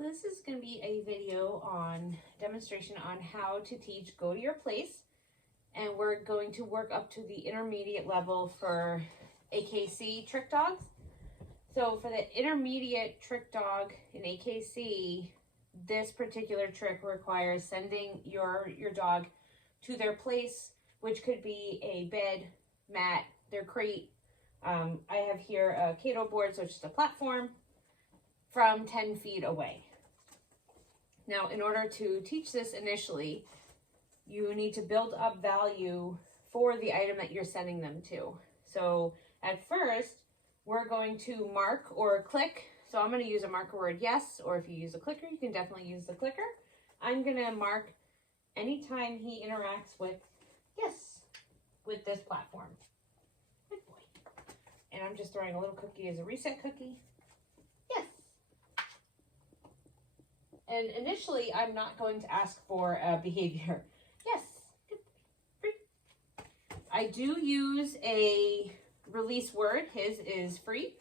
So this is going to be a video on demonstration on how to teach Go to Your Place, and we're going to work up to the intermediate level for AKC trick dogs. So for the intermediate trick dog in AKC, this particular trick requires sending your dog to their place, which could be a bed, mat, their crate. I have here a Cato board, so it's just a platform, from 10 feet away. Now, in order to teach this initially, you need to build up value for the item that you're sending them to. So at first, we're going to mark or click. So I'm going to use a marker word yes, or if you use a clicker, you can definitely use the clicker. I'm going to mark anytime he interacts with yes, with this platform. Good boy. And I'm just throwing a little cookie as a reset cookie. Yes. And initially, I'm not going to ask for a behavior. Yes. Good boy. Free. I do use a release word. His is free.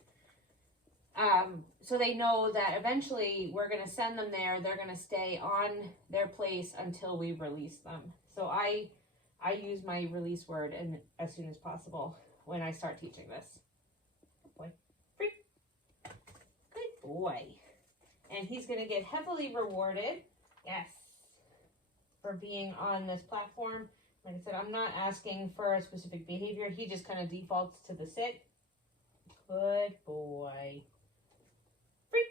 So they know that eventually we're going to send them there. They're going to stay on their place until we release them. So I use my release word as soon as possible when I start teaching this. Good boy. Free. Good boy. And he's going to get heavily rewarded, yes, for being on this platform. Like I said, I'm not asking for a specific behavior. He just kind of defaults to the sit. Good boy. Free.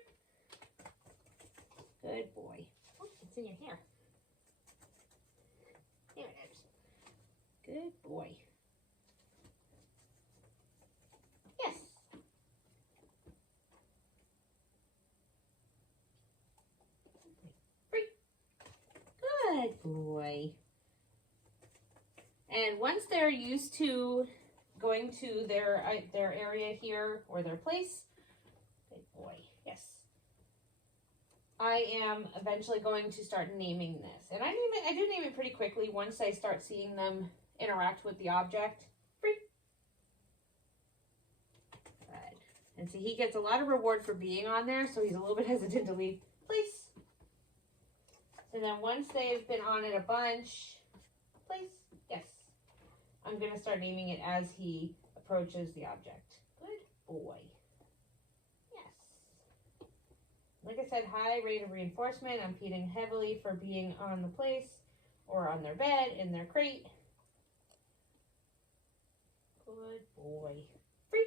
Good boy. Oh, it's in your hair. There it is. Good boy. Yes. Free. Good boy. And once they're used to going to their area here or their place, good boy, yes. I am eventually going to start naming this. And I do name it pretty quickly once I start seeing them interact with the object. Free. Good. And see, he gets a lot of reward for being on there, so he's a little bit hesitant to leave. Place. And then once they've been on it a bunch, place. Yes. I'm going to start naming it as he approaches the object. Good boy. Yes. Like I said, high rate of reinforcement. I'm feeding heavily for being on the place or on their bed, in their crate. Good boy. Free.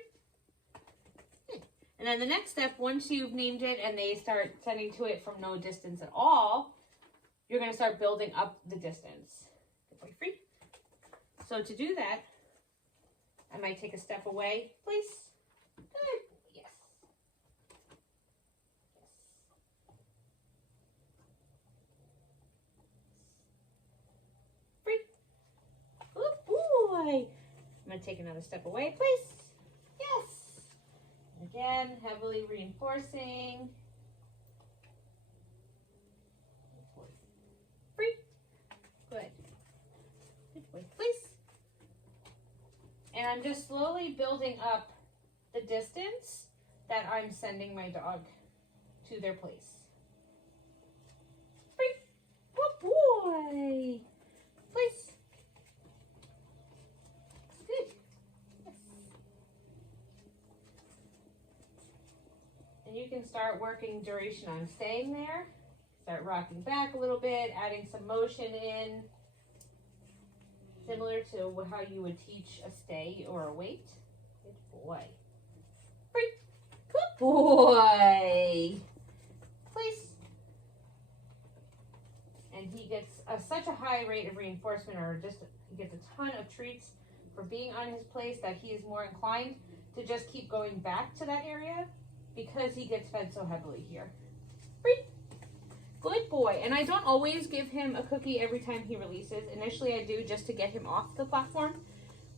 And then the next step, once you've named it and they start sending to it from no distance at all, you're going to start building up the distance. Good boy. Free. So to do that, I might take a step away, please. Good. Yes. Yes. Free. Good boy. I'm going to take another step away, please. Yes. Again, heavily reinforcing. Free. Good. Good boy, please. And I'm just slowly building up the distance that I'm sending my dog to their place. Free. Good boy. Please. Good. Yes. And you can start working duration on staying there. Start rocking back a little bit, adding some motion in. Similar to how you would teach a stay or a wait. Good boy. Free. Good boy. Please. And he gets such a high rate of reinforcement, or just he gets a ton of treats for being on his place, that he is more inclined to just keep going back to that area because he gets fed so heavily here. Free. Good boy. And I don't always give him a cookie every time he releases. Initially I do, just to get him off the platform.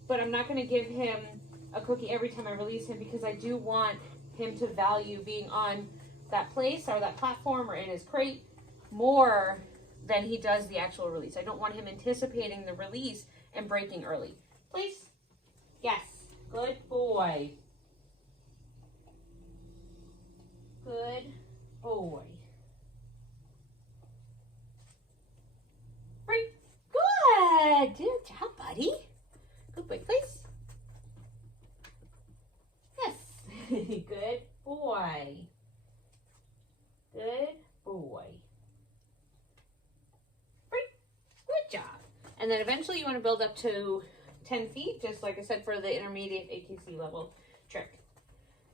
But I'm not going to give him a cookie every time I release him, because I do want him to value being on that place or that platform or in his crate more than he does the actual release. I don't want him anticipating the release and breaking early. Please. Yes. Good boy. Good boy. Good. Good job, buddy. Good boy, please. Yes. Good boy. Good boy. Great. Good job. And then eventually you want to build up to 10 feet, just like I said, for the intermediate AKC level trick.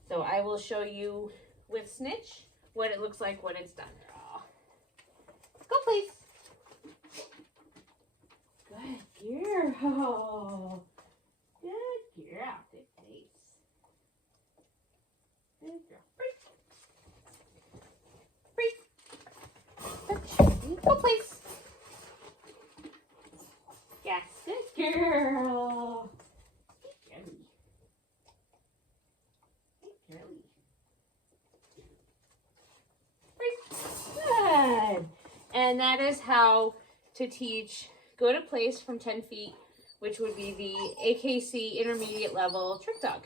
So I will show you with Snitch what it looks like when it's done. Go, please. Good girl. Good girl. Good face. Good girl. Breathe. Go, please. Yes, good girl. Good girly. Good girly. Good. And that is how to teach go to place from 10 feet, which would be the AKC intermediate level trick dog.